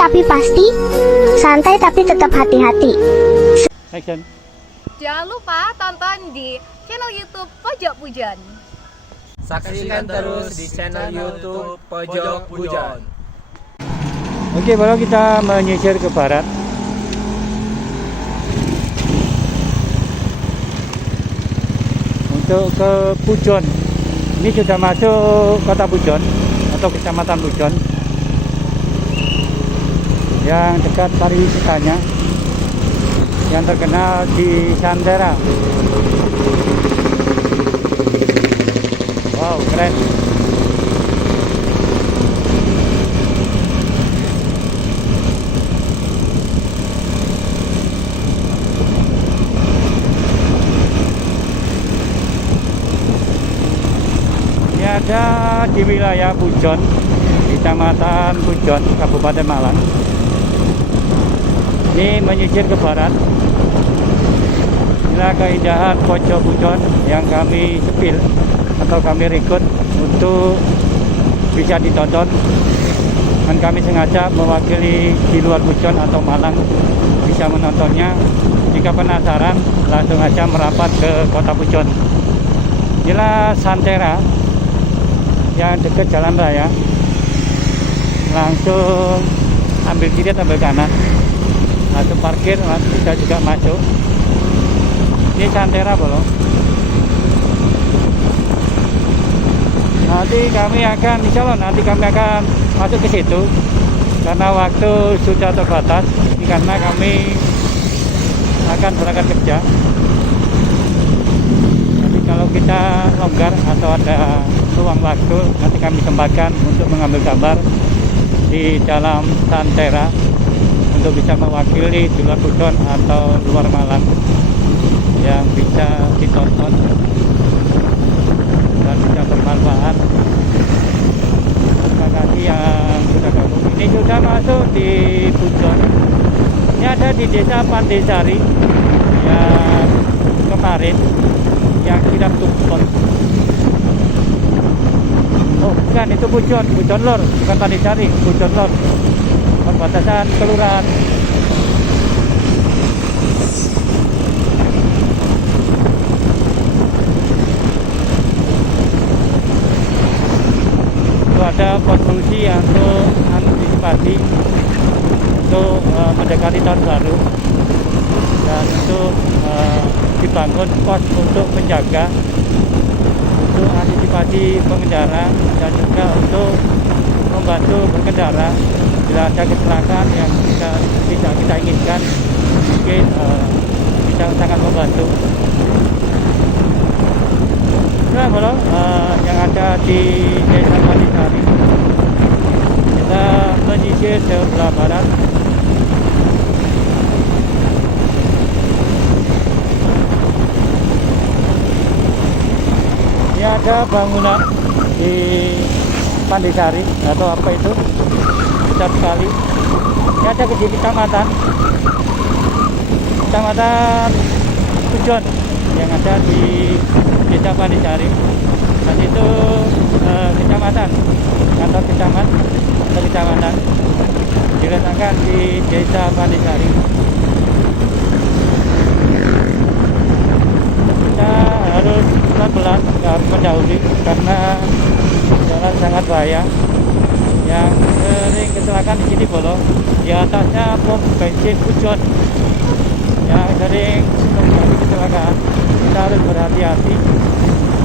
tapi pasti, santai tapi tetap hati-hati. Action. Jangan lupa tonton di channel YouTube Pojok Pujon. Saksikan terus di channel YouTube Pojok Pujon. Oke, baru kita menyisir ke barat. Untuk ke Pujon. Ini sudah masuk kota Pujon atau kecamatan Pujon yang dekat pariwisatanya yang terkenal di Santera. Wow, keren. Ini ada di wilayah Pujon, Kecamatan Pujon, Kabupaten Malang. Ini menyisir ke barat. Inilah keindahan Pojok Pujon yang kami sepil atau kami record untuk bisa ditonton, dan kami sengaja mewakili di luar Pujon atau Malang bisa menontonnya. Jika penasaran, langsung aja merapat ke kota Pujon. Inilah Santera yang dekat jalan raya, langsung ambil kiri atau ambil kanan, langsung parkir, langsung bisa juga masuk. Ini Santera bolo. Nanti kami akan, insya Allah nanti kami akan masuk ke situ karena waktu sudah terbatas, karena kami akan berangkat kerja. Nanti kalau kita longgar atau ada luang waktu, nanti kami sempatkan untuk mengambil gambar di dalam Santera untuk bisa mewakili di luar Pujon atau luar Malang yang bisa ditonton dan bisa bermanfaat. Terima kasih yang sudah gabung. Ini sudah masuk di Pujon. Ini ada di desa Pandesari yang kemarin yang tidak tumpul. Oh bukan, itu Pujon, Pujon Lor, bukan Pandesari, Pujon Lor, perbatasan kelurahan. Itu ada konstruksi untuk antisipasi untuk mendekati tahun baru, dan untuk dibangun pos untuk menjaga, untuk antisipasi pengendara, dan juga untuk membantu berkendara bila ada kecelakaan yang tidak kita inginkan. Mungkin bisa sangat membantu. Nah, bro, yang ada di desa Pandesari, kita menyisir sebelah barat. Ini ada bangunan di Pandesari atau apa itu, besar sekali. Ini ada di kecamatan Pujon yang ada di desa Pandesari. Dan itu kecamatan, kantor kecamatan diletakkan di desa Pandesari. Kita harus pelan-pelan, harus mendahului karena jalan sangat bahaya. Yang sering kecelakaan di sini bolo, di atasnya pom bensin Pujon yang sering terjadi kecelakaan. Kita harus berhati-hati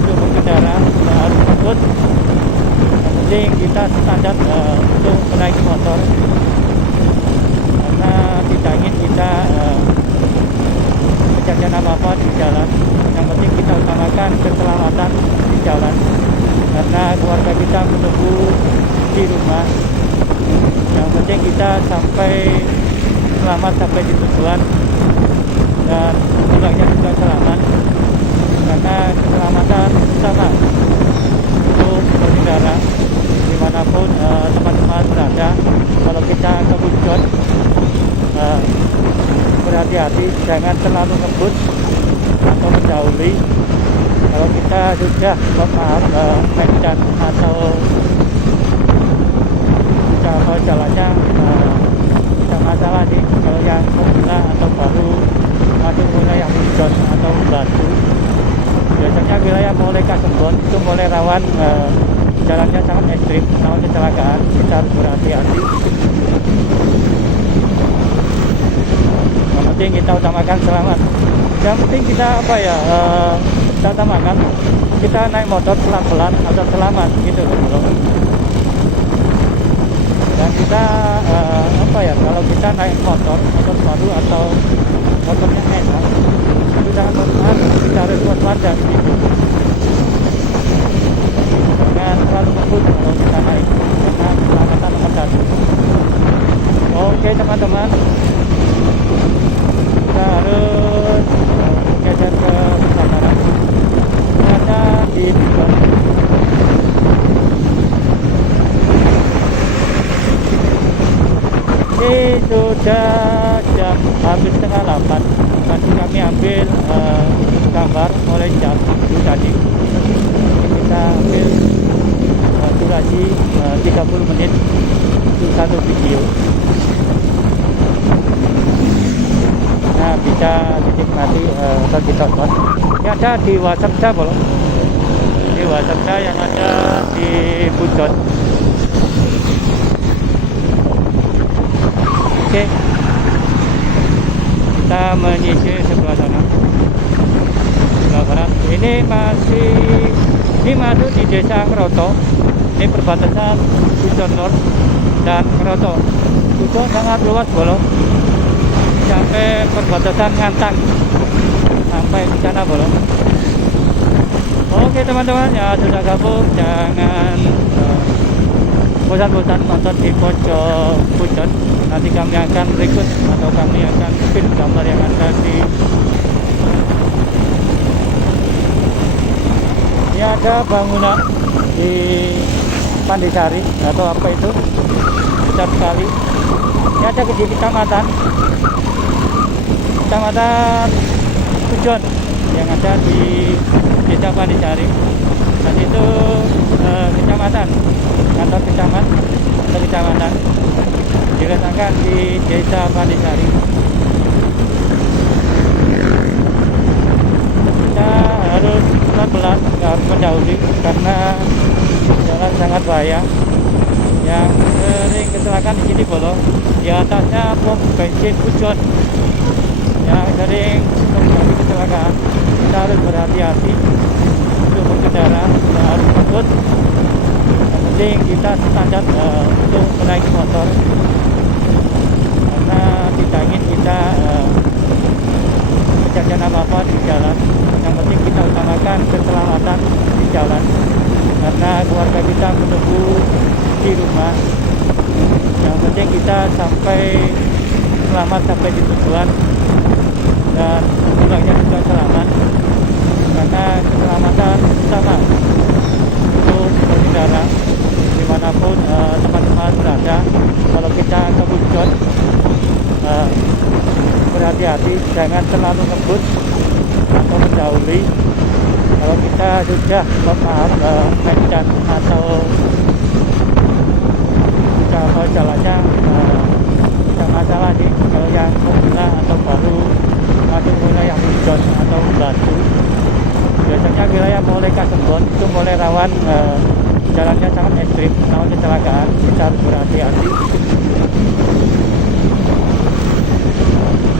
untuk berkendara, kita harus ngebut. Yang penting kita standar untuk menaiki motor, karena tidak ingin kita kejadian apa-apa di jalan. Yang penting kita utamakan keselamatan di jalan, karena keluarga kita menunggu di rumah. Yang penting kita sampai selamat sampai di tujuan, dan pulangnya juga selamat, karena keselamatan utama untuk berkendara dimanapun teman-teman berada. Kalau kita ke Pujon, berhati-hati, jangan terlalu ngebut atau mendahului. Kalau kita sudah mencan atau jalannya mulai rawan, jalannya sangat ekstrim, rawan kecelakaan. Kita harus berhati-hati. Yang penting kita utamakan selamat. Yang penting kita apa ya, kita utamakan kita naik motor pelan-pelan atau selamat gitu loh. Dan kita apa ya, kalau kita naik motor baru atau motornya enak, itu jangan kita harus waspada gitu. Jangan terlalu ngebut kalau kita naik, karena keselamatan nomor satu. Oke teman-teman, kita harus geser ke kanan. Ada di depan. Ini sudah jam hampir setengah 8. Nanti kami ambil gambar oleh jam itu tadi. Kita ambil durasi 30 menit untuk satu video. Nah, bisa dinikmati atau ditonton. Ini ada di WhatsApp saya belum? Di WhatsApp saya yang ada di Pujon. Oke, kita menyisir sebelah sana, sebelah barat. Ini masuk di desa Ngeroto. Ini perbatasan Pujon North dan Ngeroto. Pujon sangat luas bolong, sampai perbatasan Ngantang, sampai di sana bolong. Oke teman-teman, ya sudah gabung, jangan bosan-bosan nonton di pojok Pujon. Nanti kami akan berikut atau kami akan pin gambar yang ada di. Ini ada bangunan di Pandisari atau apa itu, besar sekali. Ini ada di kecamatan Pujon yang ada di desa Pandisari. Dan itu kecamatan, kantor kecamatan atau kecamatan diletakkan di desa Pandisari. Kita harus pelan-pelan, harus mendahului karena jalan sangat bahaya. Yang sering kecelakaan di sini bolong, di atasnya pom bensin Pujon yang sering terjadi kecelakaan. Kita harus berhati-hati untuk berkendara, kita harus takut. Yang penting kita standar untuk menaiki motor, karena tidak ingin kita kejadian apa-apa di jalan. Yang penting kita utamakan keselamatan di jalan, karena keluarga kita menunggu di rumah. Yang penting kita sampai selamat sampai di tujuan dan pulangnya juga selamat, karena keselamatan utama untuk berkendara dimanapun teman-teman berada. Kalau kita ke Pujon, berhati-hati, jangan terlalu ngebut atau mendahului. Kalau kita sudah mencan atau sudah mau jalannya, tidak masalah sih. Kalau yang pemula atau baru masuk wilayah Pujon atau Batu, biasanya wilayah mulai Kasembon itu mulai rawan, jalannya sangat ekstrim, rawan kecelakaan. Kita harus berhati-hati.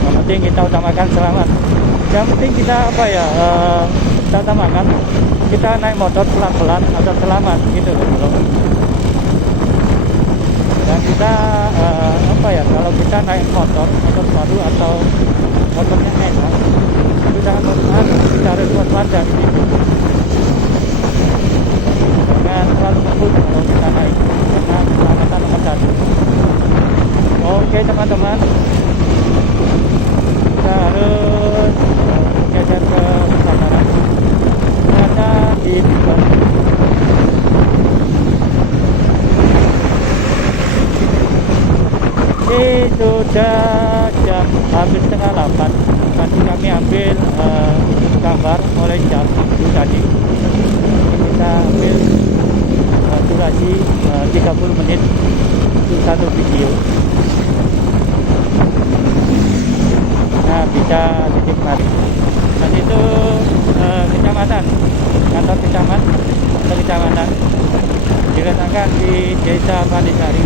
Yang penting kita utamakan selamat. Yang penting kita apa ya, kita utamakan kita naik motor pelan-pelan atau selamat gitu loh. Dan kita apa ya, kalau kita naik motor baru atau motornya enak, itu jangan kita harus waspada gitu. Jangan terlalu ngebut kalau kita naik, karena keselamatan nomor satu. Oke teman-teman, kita harus geser ke kanan. Ada di depan. Ini sudah jam hampir setengah 8. Nanti kami ambil gambar oleh jam itu tadi. Kita ambil durasi 30 menit untuk satu video. Nah, bisa dinikmati. Dan itu kecamatan, kantor kecamatan atau kecamatan diletakkan di Desa Pandisari.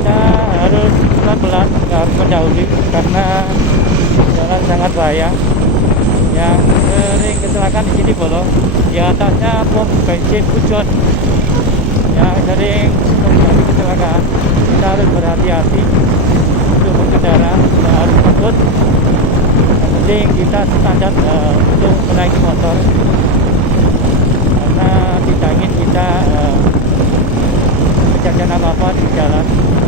Kita harus pelan-pelan, nggak harus mendahului karena jalan sangat bahaya. Yang sering kecelakaan di sini bolong, di atasnya pom bensin pujon yang sering terjadi kecelakaan. Kita harus berhati-hati untuk berkendara, tidak harus ngebut. Yang penting kita standar untuk menaiki motor karena tidak ingin kita kejadian apa-apa di jalan.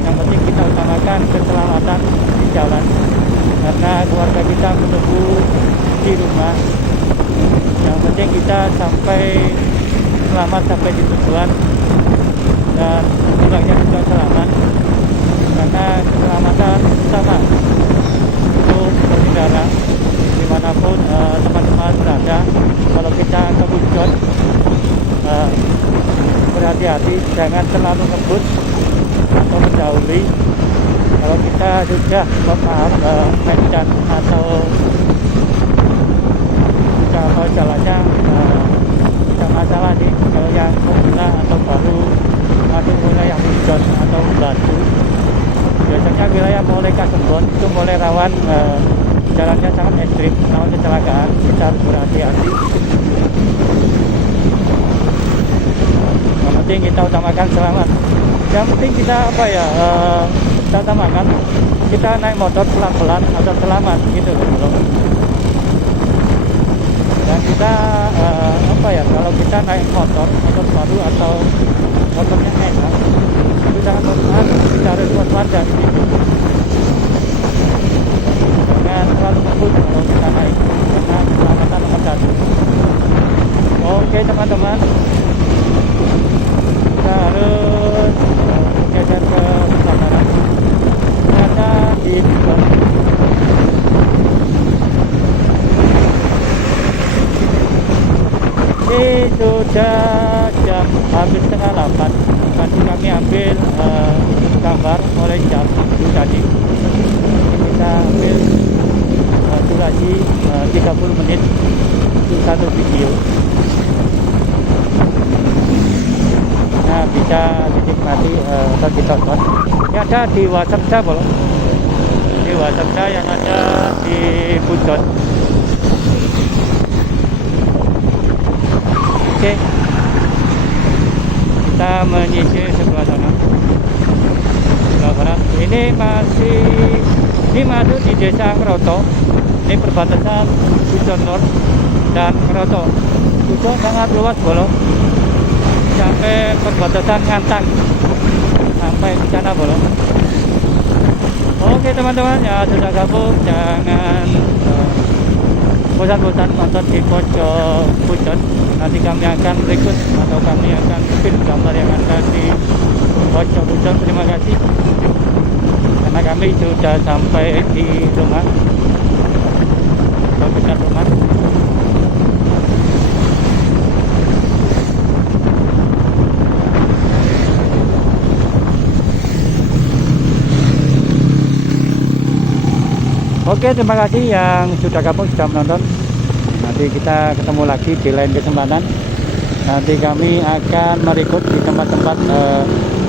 Yang penting kita utamakan keselamatan di jalan karena keluarga kita menunggu di rumah. Yang penting kita selamat sampai di tujuan dan pulangnya juga selamat karena keselamatan utama untuk berkendara dimanapun teman-teman berada. Kalau kita ke puncak berhati-hati, jangan terlalu ngebut atau mendahului. Kalau kita sudah memaham medan atau apa jalannya tidak masalah sih. Kalau yang pemula atau baru masuk wilayah hujan atau batu, biasanya wilayah mulai Kasembon itu mulai rawan jalannya sangat ekstrim, rawan kecelakaan. Kita harus berhati-hati. Yang penting kita utamakan selamat. Yang penting kita kita utamakan kita naik motor pelan-pelan atau selamat gitu loh. Dan kita kalau kita naik motor baru atau motornya enak, itu jangan lupa kita harus waspada gitu. Jangan terlalu ngebut kalau kita naik karena keselamatan nomor 1. Oke teman-teman, kita harus geser ke sebelah kanan. Ada di depan. Ini sudah jam hampir setengah 8. Tadi kami ambil gambar mulai jam 7 tadi. Kita ambil durasi 30 menit untuk satu video. Nah, bisa dinikmati atau ditonton. Ini ada di WhatsApp saya boleh. Di WhatsApp saya yang ada di Pujon. Oke, kita menyisir sebelah sana, sebelah barat. Ini masuk di Desa Ngeroto. Ini perbatasan Pujon Lor dan Ngeroto. Pujon sangat luas bolong, sampai perbatasan Ngantang, sampai di sana bolong. Oke teman-teman, ya sudah gabung, jangan bosan-bosan nonton di pojok Pujon. Nanti kami akan berikut atau kami akan film gambar yang ada di pojok Pujon. Terima kasih karena kami sudah sampai di rumah atau dekat rumah. Oke, terima kasih yang sudah gabung, sudah menonton. Nanti kita ketemu lagi di lain kesempatan. Nanti kami akan merekod di tempat-tempat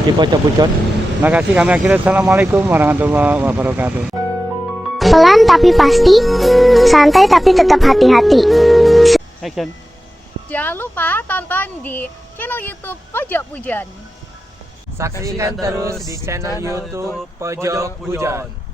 di pojok Pujon. Terima kasih, kami akhiri. Assalamualaikum warahmatullahi wabarakatuh. Pelan tapi pasti, santai tapi tetap hati-hati. Action. Jangan lupa tonton di channel YouTube Pojok Pujon. Saksikan terus di channel YouTube Pojok Pujon.